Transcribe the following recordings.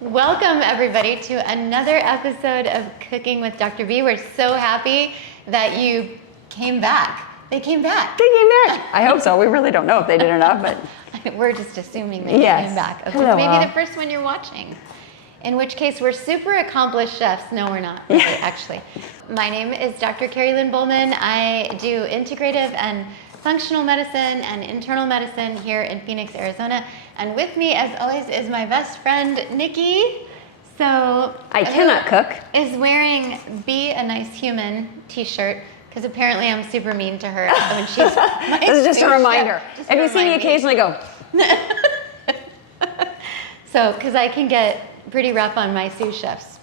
Welcome everybody to another episode of Cooking with Dr. B. We're so happy that you came back. They came back. They came back. I hope so. We really don't know if they did or not, but we're just assuming they came back. Okay, hello, maybe the first one you're watching. In which case, we're super accomplished chefs. No, we're not, really, actually. My name is Dr. KeriLyn Bollmann. I do integrative and functional medicine and internal medicine here in Phoenix, Arizona. And with me, as always, is my best friend, Nickie. So I cannot cook. Is wearing "Be a Nice Human" t-shirt because apparently I'm super mean to her when she's my This is just a reminder. Just If you see me occasionally go. So, because I can get pretty rough on my sous chefs.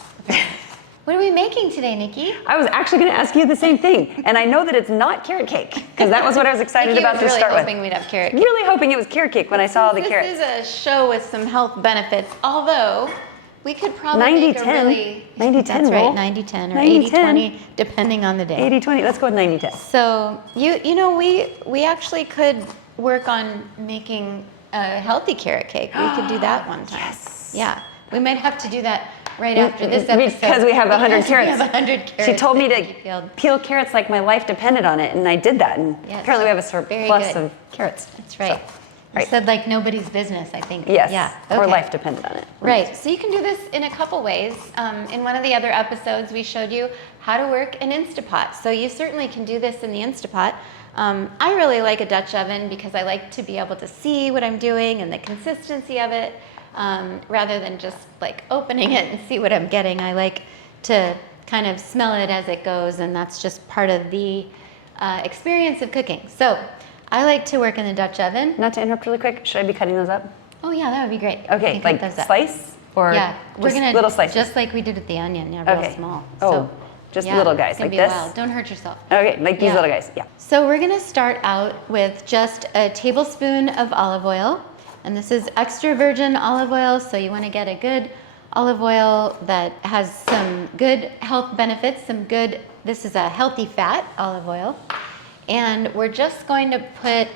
What are we making today, Nickie? I was actually going to ask you the same thing, and I know that it's not carrot cake because that was what I was excited about to start with. Really hoping we'd have carrot cake. Really hoping it was carrot cake when I saw the carrots. This is a show with some health benefits, although we could probably make a really 90-10 that's roll. right, 90-10 or 90-10. 80-20, depending on the day. 80-20. Let's go with 90-10. So you know we actually could work on making a healthy carrot cake. We could do that one time. Yes. Yeah, we might have to do that right after this episode. Because we have 100 carrots. We have 100 carrots. She told me to peel carrots like my life depended on it, and I did that. And apparently we have a surplus of carrots. That's right. So, You said like nobody's business, I think. Yes. Yeah. Or Okay. life depended on it. Right. So you can do this in a couple ways. In one of the other episodes, we showed you how to work an Instapot. So you certainly can do this in the Instapot. I really like a Dutch oven because I like to be able to see what I'm doing and the consistency of it. Rather than just like opening it and see what I'm getting. I like to kind of smell it as it goes, and that's just part of the experience of cooking. So I like to work in the Dutch oven. Not to interrupt really quick, should I be cutting those up? Oh yeah, that would be great. Okay, like slice or we're gonna little slices? just like we did with the onion, real small. Oh, so, just little guys it's gonna like be this? Wild. Don't hurt yourself. Okay, like these little guys, yeah. So we're gonna start out with just a tablespoon of olive oil. And this is extra virgin olive oil, so you want to get a good olive oil that has some good health benefits, this is a healthy fat olive oil. And we're just going to put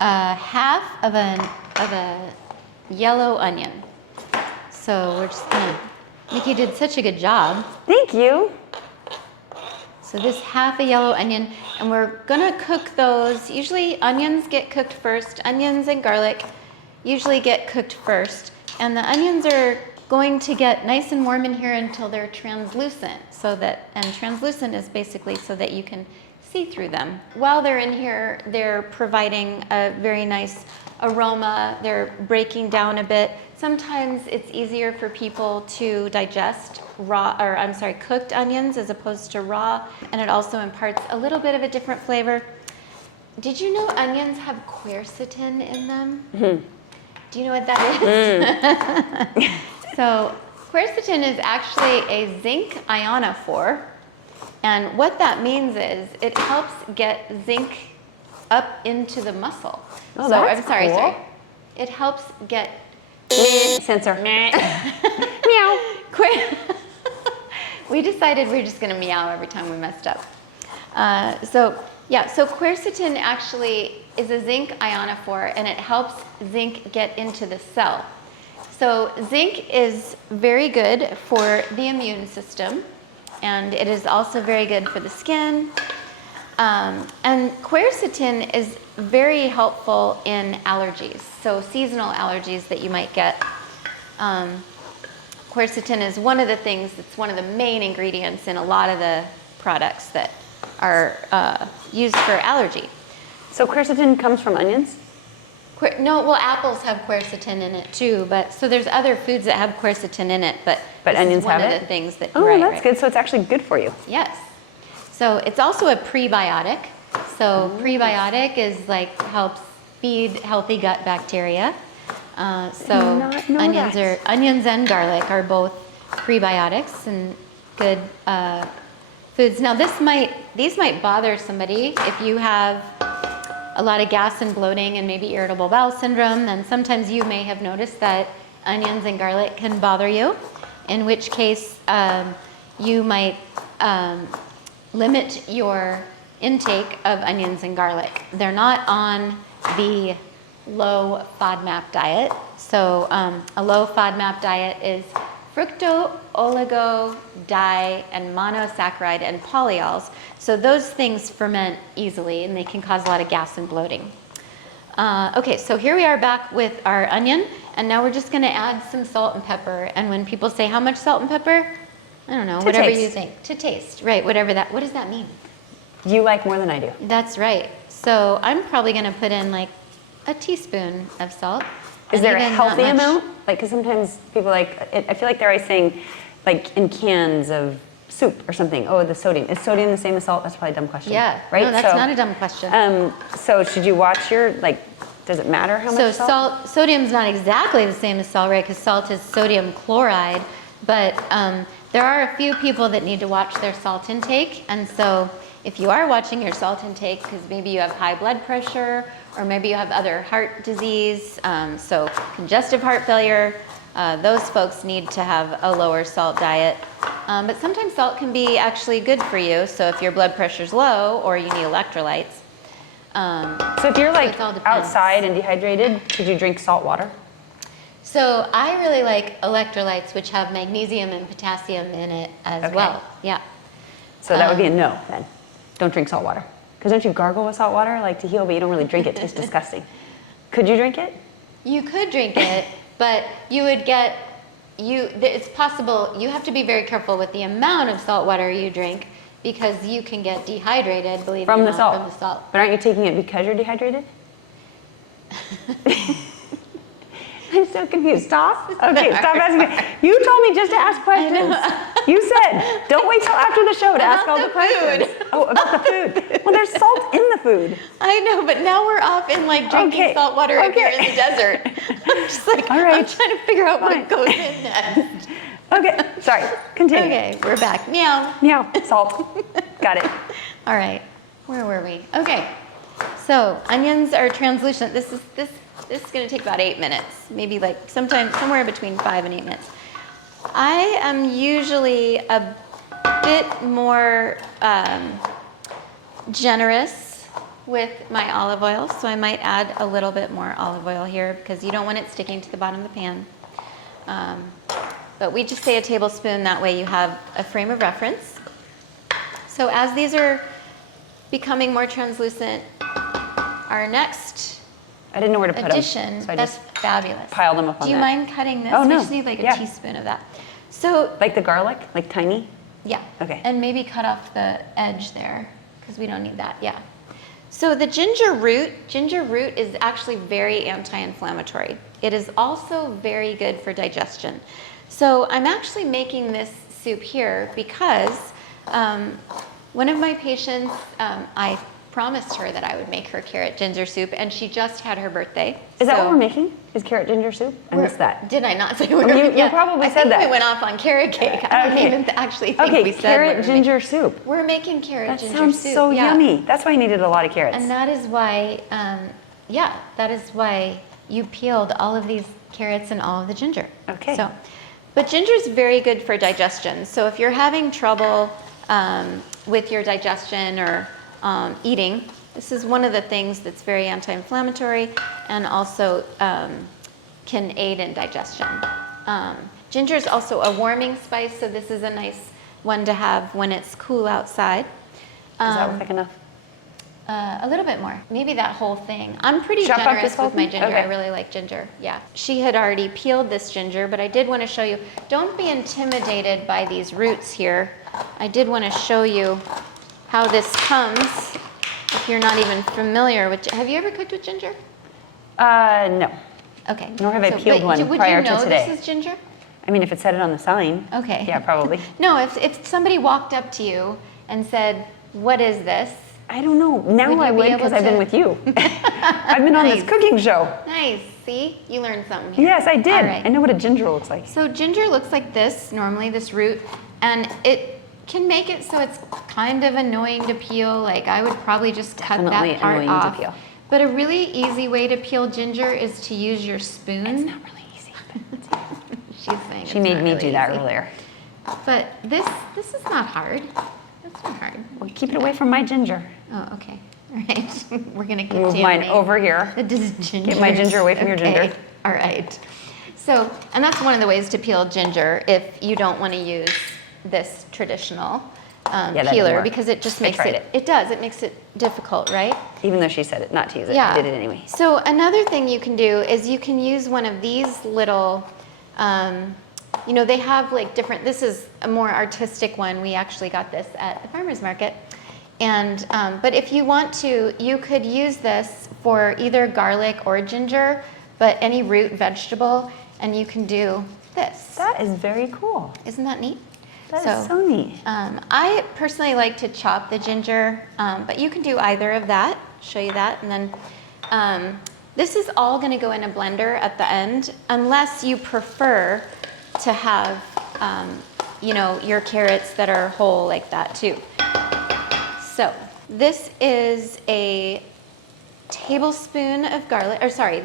half of a yellow onion. So we're just gonna, Nickie did such a good job. Thank you. So this half a yellow onion, and we're gonna cook those. Usually onions get cooked first, onions and garlic usually get cooked first, and the onions are going to get nice and warm in here until they're translucent, and translucent is basically so that you can see through them. While they're in here, they're providing a very nice aroma, they're breaking down a bit. Sometimes it's easier for people to digest cooked onions as opposed to raw, and it also imparts a little bit of a different flavor. Did you know onions have quercetin in them? Mm-hmm. Do you know what that is? So quercetin is actually a zinc ionophore. And what that means is it helps get zinc up into the muscle. Oh, that's I'm sorry, cool. sorry. It helps get... Censor. Meow. We decided we were just going to meow every time we messed up. So quercetin actually is a zinc ionophore, and it helps zinc get into the cell. So zinc is very good for the immune system, and it is also very good for the skin. And quercetin is very helpful in allergies, so seasonal allergies that you might get. Quercetin is one of the things that's one of the main ingredients in a lot of the products that are used for allergy. So quercetin comes from onions? No, well, apples have quercetin in it too, so there's other foods that have quercetin in it, but onions have it? one of the things that... Oh, that's good. So it's actually good for you. Yes. So it's also a prebiotic. So prebiotic is like helps feed healthy gut bacteria. Onions and garlic are both prebiotics and good foods. Now these might bother somebody if you have a lot of gas and bloating and maybe irritable bowel syndrome, then sometimes you may have noticed that onions and garlic can bother you, in which case you might limit your intake of onions and garlic. They're not on the low FODMAP diet. So a low FODMAP diet is fructo, oligo, di, and monosaccharide and polyols. So those things ferment easily and they can cause a lot of gas and bloating. Okay, so here we are back with our onion, and now we're just gonna add some salt and pepper. And when people say how much salt and pepper, I don't know, whatever you think. To taste, right, what does that mean? You like more than I do. That's right. So I'm probably gonna put in like a teaspoon of salt. Is there a healthy amount? Like, because sometimes people I feel like they're always saying, like in cans of soup or something, oh, the sodium. Is sodium the same as salt? That's probably a dumb question. Yeah, right? No, that's not a dumb question. So should you watch does it matter how much salt? Sodium's not exactly the same as salt, right? Because salt is sodium chloride, but there are a few people that need to watch their salt intake, and so if you are watching your salt intake, because maybe you have high blood pressure, or maybe you have other heart disease, so congestive heart failure, those folks need to have a lower salt diet. But sometimes salt can be actually good for you, so if your blood pressure's low or you need electrolytes. So if you're like outside and dehydrated, should you drink salt water? So I really like electrolytes, which have magnesium and potassium in it as well. Yeah. So that would be a no then. Don't drink salt water. Because don't you gargle with salt water like to heal, but you don't really drink it. It tastes disgusting. Could you drink it? You could drink it, but you would get, it's possible, you have to be very careful with the amount of salt water you drink because you can get dehydrated, believe it or not, from the salt. But aren't you taking it because you're dehydrated? I'm so confused. Stop. Okay, stop asking me. You told me just to ask questions. You said, don't wait till after the show to ask all the questions. Oh, about the food. Well, there's salt in the food. I know, but now we're off in like drinking salt water if you're in the desert. I'm just like, all right. I'm trying to figure out what goes in next. Okay, sorry, continue. Okay, we're back. Meow. Meow, salt. Got it. All right, where were we? Okay, so onions are translucent. This is going to take about 8 minutes, maybe like somewhere between 5 and 8 minutes. I am usually a bit more generous with my olive oil, so I might add a little bit more olive oil here because you don't want it sticking to the bottom of the pan. But we just say a tablespoon, that way you have a frame of reference. So as these are becoming more translucent, our next I didn't know where to put addition, them. So that's fabulous. Piled them up on that. Do you mind cutting this? Oh, no. We just need like a teaspoon of that. So like the garlic, like tiny? Yeah. Okay. And maybe cut off the edge there because we don't need that. Yeah. So the ginger root is actually very anti-inflammatory. It is also very good for digestion. So I'm actually making this soup here because one of my patients, I promised her that I would make her carrot ginger soup, and she just had her birthday. Is that what we're making? Is carrot ginger soup? I missed that. Did I not say we were? You probably said that. I think we went off on carrot cake. I don't even actually think we said carrot ginger soup. We're making carrot ginger soup. That sounds so yummy. That's why I needed a lot of carrots. And that is why, that is why you peeled all of these carrots and all of the ginger. Okay. But ginger is very good for digestion. So if you're having trouble with your digestion or eating, this is one of the things that's very anti-inflammatory and also can aid in digestion. Ginger is also a warming spice, so this is a nice one to have when it's cool outside. Is that thick enough? A little bit more, maybe that whole thing. I'm pretty generous with my ginger. I really like ginger. Yeah. She had already peeled this ginger, but I did want to show you. Don't be intimidated by these roots here. I did want to show you how this comes if you're not even familiar with. Have you ever cooked with ginger? No. Okay. Nor have I peeled one prior to today. Would you know this is ginger? I mean, if it said it on the sign. Okay. Yeah, probably. No, if somebody walked up to you and said, "What is this?" I don't know. Now I would because I've been with you. I've been on this cooking show. Nice. See? You learned something here. Yes, I did. All right. I know what a ginger looks like. So ginger looks like this, normally, this root, and it can make it so it's kind of annoying to peel. Like I would probably just cut that part off. To peel. But a really easy way to peel ginger is to use your spoon. It's not really easy. She's saying she made me do that earlier. But this is not hard. That's not hard. Well, keep it away from my ginger. Oh, okay. All right. We're gonna move mine over here. The ginger. Get my ginger away from your ginger. All right. So, and that's one of the ways to peel ginger if you don't want to use this traditional peeler, because it just makes it makes it difficult, right? Even though she said it not to use it, Yeah. I did it anyway. So another thing you can do is you can use one of these little, you know, they have like different, this is a more artistic one. We actually got this at the farmer's market. And, but if you want to, you could use this for either garlic or ginger, but any root vegetable, and you can do this. That is very cool. Isn't that neat? That is so neat. I personally like to chop the ginger, but you can do either of that. Show you that. And then this is all going to go in a blender at the end, unless you prefer to have, you know, your carrots that are whole like that too. So this is a tablespoon of garlic, or sorry,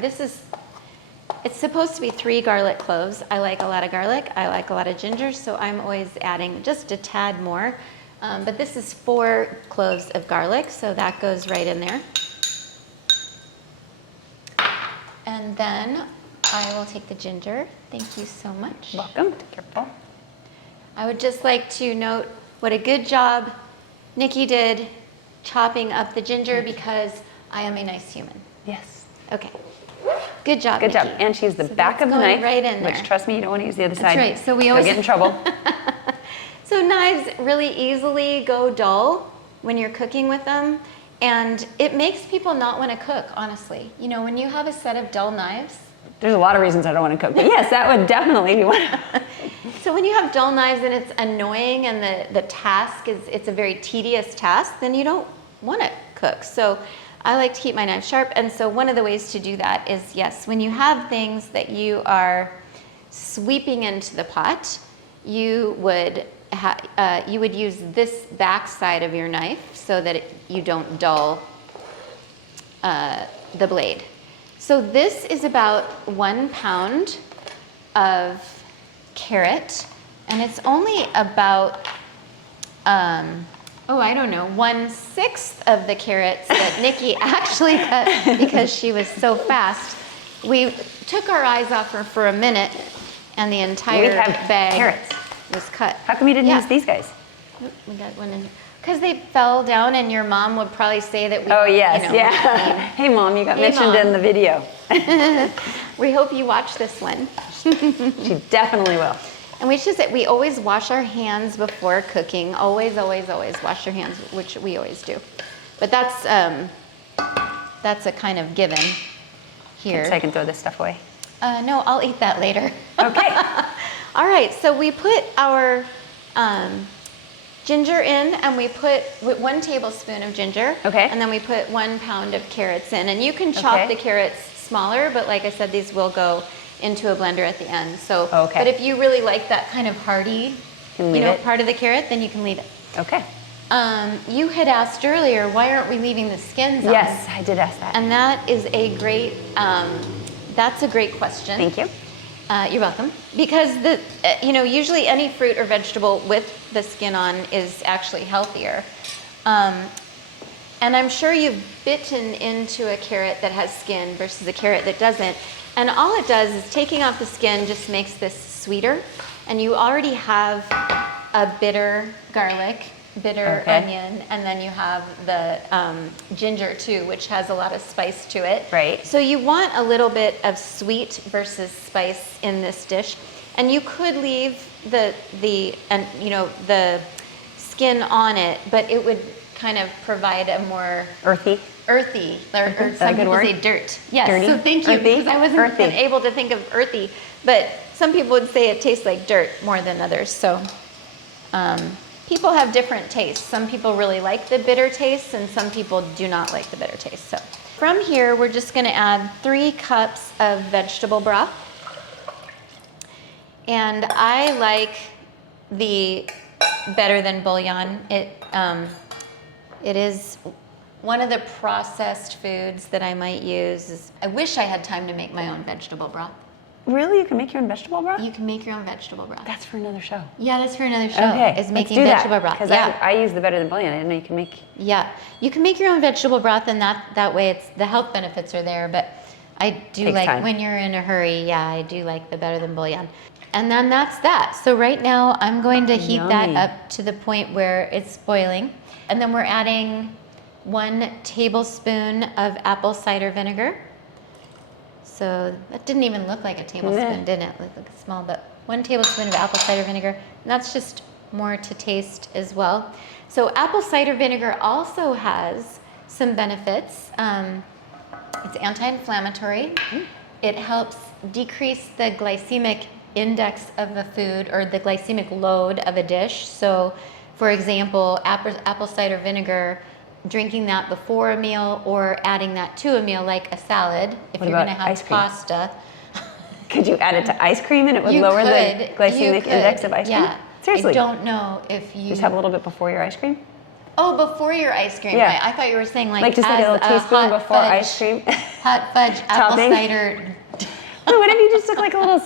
it's supposed to be 3 garlic cloves. I like a lot of garlic. I like a lot of ginger, so I'm always adding just a tad more. But this is 4 cloves of garlic, so that goes right in there. And then I will take the ginger. Thank you so much. Welcome. Careful. I would just like to note what a good job Nickie did chopping up the ginger, because I am a nice human. Yes. Okay. Good job, Good job. Nickie. And she used the So back of that's the going knife, right in there. which, trust me, you don't want to use the other That's side. right. So we You'll always get in trouble. So knives really easily go dull when you're cooking with them, and it makes people not want to cook, honestly. You know, when you have a set of dull knives. There's a lot of reasons I don't want to cook, but yes, that would definitely be one. So when you have dull knives and it's annoying and the task it's a very tedious task, then you don't want to cook. So I like to keep my knife sharp, and so one of the ways to do that is, yes, when you have things that you are sweeping into the pot, you would use this back side of your knife so that you don't dull the blade. So this is about 1 pound of carrot, and it's only about, I don't know, 1/6 of the carrots that Nickie actually cut because she was so fast. We took our eyes off her for a minute, and the entire bag carrots. was cut. How come you didn't use these guys? We got one in. Because they fell down, and your mom would probably say that we. Oh, yes, you know, yeah. Hey, Mom, you got mentioned Mom. in the video. We hope you watch this one. She definitely will. And we should say, we always wash our hands before cooking. Always, always, always wash your hands, which we always do. But that's a kind of given here. So I can throw this stuff away. No, I'll eat that later. Okay. All right, so we put our ginger in, and we put 1 tablespoon of ginger. Okay. And then we put 1 pound of carrots in. And you can chop the carrots smaller, but like I said, these will go into a blender at the end. So, but if you really like that kind of hearty, part of the carrot, then you can leave it. Okay. You had asked earlier, why aren't we leaving the skins on? Yes, I did ask that. And that is a great, that's a great question. Thank you. You're welcome. Because usually any fruit or vegetable with the skin on is actually healthier. And I'm sure you've bitten into a carrot that has skin versus a carrot that doesn't. And all it does is taking off the skin just makes this sweeter. And you already have a bitter garlic, bitter onion, and then you have the ginger too, which has a lot of spice to it. Right. So you want a little bit of sweet versus spice in this dish. And you could leave the skin on it, but it would kind of provide a more earthy, or some people say dirt. Yes, dirty? So thank you, because I wasn't able to think of earthy, but some people would say it tastes like dirt more than others. So people have different tastes. Some people really like the bitter taste, and some people do not like the bitter taste. So from here, we're just going to add 3 cups of vegetable broth. And I like the better than bouillon. It is one of the processed foods that I might use. I wish I had time to make my own vegetable broth. Really? You can make your own vegetable broth? You can make your own vegetable broth. That's for another show. Yeah, that's for another show. Okay, is making vegetable broth. Because I use the better than bouillon. I didn't know you can make. Yeah, you can make your own vegetable broth, and that way the health benefits are there. But I do Takes like time. when you're in a hurry. Yeah, I do like the better than bouillon. And then that's that. So right now I'm going to heat that Yummy. up to the point where it's boiling. And then we're adding 1 tablespoon of apple cider vinegar. So that didn't even look like a tablespoon, didn't it? It looked like small, but 1 tablespoon of apple cider vinegar. And that's just more to taste as well. So apple cider vinegar also has some benefits. It's anti-inflammatory. It helps decrease the glycemic index of a food or the glycemic load of a dish. So, for example, apple cider vinegar, drinking that before a meal or adding that to a meal like a salad. If What you're going about to have ice cream? pasta. Could you add it to ice cream and it would lower the glycemic index of ice cream? Yeah. Seriously? I don't know if you... Just have a little bit before your ice cream? Oh, before your ice cream. Yeah. Right. I thought you were saying Like just like a as little teaspoon hot before fudge- ice cream? Hot fudge apple Topping? cider. No, what if you just took like a little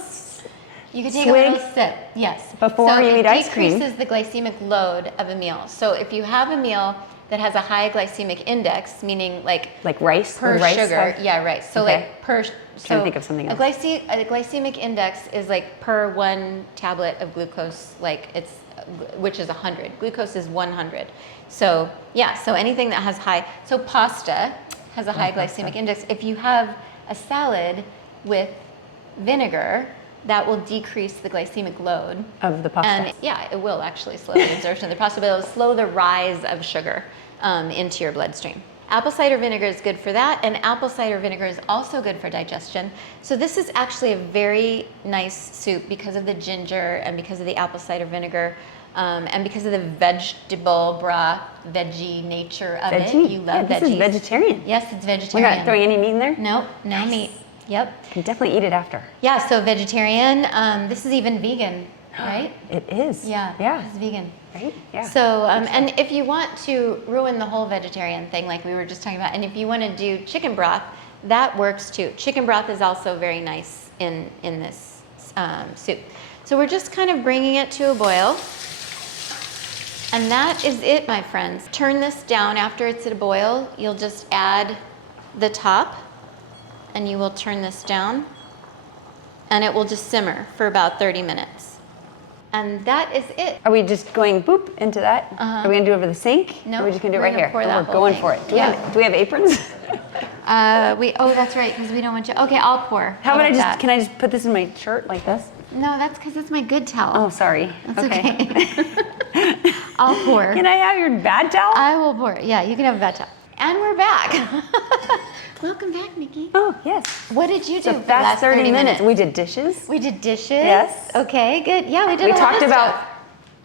You could take swig a little sip, yes. before so you eat ice cream? it decreases the glycemic load of a meal. So if you have a meal that has a high glycemic index, meaning like rice? per Would rice sugar, have- yeah, right. So Okay. like per. Trying to think of something else. A glycemic index is like per 1 tablet of glucose, like it's, which is 100. Glucose is 100. So yeah, so anything that has high, so pasta has a high glycemic index. If you have a salad with vinegar, that will decrease the glycemic load. Of the pasta. And yeah, it will actually slow the absorption of the pasta, but it'll slow the rise of sugar into your bloodstream. Apple cider vinegar is good for that, and apple cider vinegar is also good for digestion. So this is actually a very nice soup because of the ginger and because of the apple cider vinegar and because of the vegetable broth, veggie nature of it. You love this veggies. is vegetarian. Yes, it's We're vegetarian. not throwing any meat in there? Nope, no meat. Yep. Can definitely eat it after. Yeah, so vegetarian. This is even vegan, right? It is. Yeah, Yeah. it's vegan. Right? Yeah. So, and if you want to ruin the whole vegetarian thing, like we were just talking about, and if you want to do chicken broth, that works too. Chicken broth is also very nice in this soup. So we're just kind of bringing it to a boil. And that is it, my friends. Turn this down after it's at a boil. You'll just add the top, and you will turn this down, and it will just simmer for about 30 minutes. And that is it. Are we just going boop into that? Are we gonna do it over the sink? No, Or are we just gonna do it we're right gonna here? pour Oh, that we're whole going thing. for it. Do Yeah. we have aprons? Oh, that's right, because we don't want you. Okay, I'll pour. How about that? can I just put this in my shirt like this? No, that's because it's my good towel. Oh, sorry. That's okay. I'll pour. Can I have your bad towel? I will pour. Yeah, you can have a bad towel. And we're back. Welcome back, Nicki. Oh, yes. What did you do So for the that's last 30 minutes. We did dishes. We did dishes. Yes. Okay, good. Yeah, we did We a lot talked of about, stuff.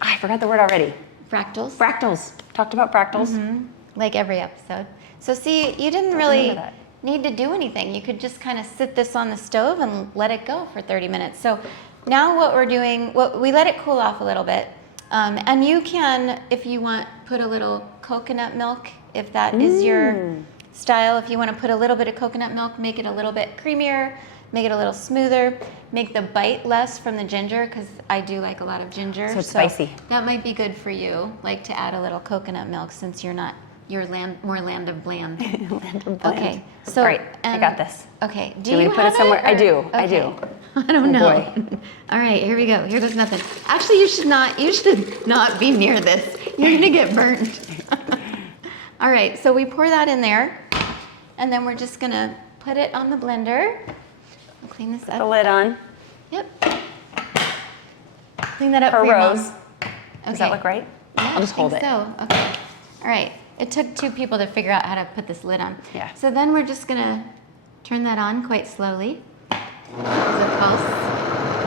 I forgot the word already. Fractals. Fractals. Talked about fractals. Like every episode. So see, you didn't really remember that. need to do anything. You could just kind of sit this on the stove and let it go for 30 minutes. So now what we're doing, we let it cool off a little bit. And you can, if you want, put a little coconut milk, if that is your style. If you want to put a little bit of coconut milk, make it a little bit creamier, make it a little smoother, make the bite less from the ginger, because I do like a lot of ginger. So it's spicy. That might be good for you, like to add a little coconut milk since you're not, you're more land of bland. Land of bland. Okay, so All right, I got this. Okay, Do you want me to put it have somewhere? I or- do, I do. okay. I don't know. boy. All right, here we go. Here goes nothing. Actually, you should not be near this. You're gonna get burnt. All right, so we pour that in there, and then we're just gonna put it on the blender. I'll clean this The up. lid on. Yep. Clean that up Per for your rose. mom. Does that Okay. look right? Yeah, I'll just hold I think it. So, okay. All right. It took 2 people to figure out how to put this lid on. Yeah. So then we're just gonna turn that on quite slowly. As a pulse.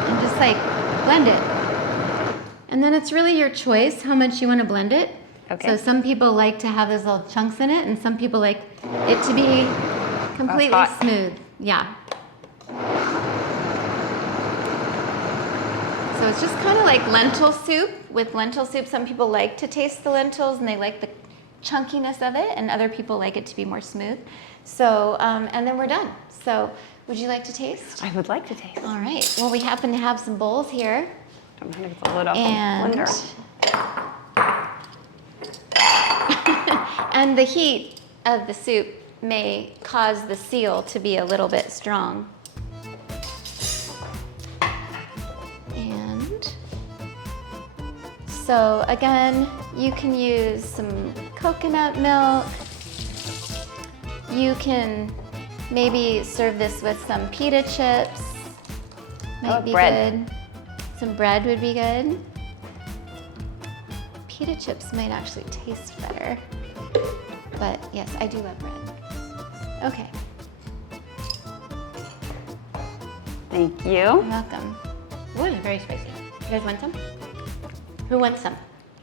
And just like blend it. And then it's really your choice how much you want to blend it. Okay. So some people like to have those little chunks in it, and some people like it to be completely hot. smooth. Yeah. So it's just kind of like lentil soup. With lentil soup, some people like to taste the lentils and they like the chunkiness of it, and other people like it to be more smooth. So, and then we're done. So, would you like to taste? I would like to taste. All right. Well, we happen to have some bowls here. I'm gonna get the lid off And, the blender. and the heat of the soup may cause the seal to be a little bit strong. And so again, you can use some coconut milk. You can maybe serve this with some pita chips. Might be bread. good. Some bread would be good. Pita chips might actually taste better. But yes, I do love bread. Okay. Thank you. You're welcome. Ooh, it's very spicy. You guys want some? Who wants some?